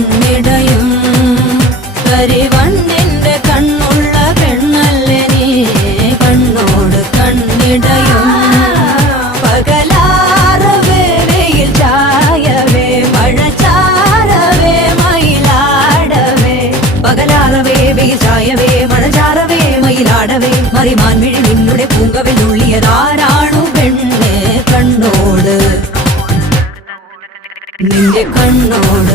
കണ്ണിടയും കരിവണ്ണിന്റെ കണ്ണുള്ള പെണ്ണല്ലേ നീ കണ്ണോട് കണ്ണിടയും പകലാറവേ വെയിൽ ചായവേ മഴച്ചാരവേ മയിലാടവേ പകലാറവേ വെയിൽ ചായവേ മഴച്ചാരവേ മയിലാടവേ മറിമാൻ മിഴി നിന്നുടെ പൂങ്കവിൽ നുള്ളിയതാരാണു പെണ്ണെ കണ്ണോട് നിന്റെ കണ്ണോട്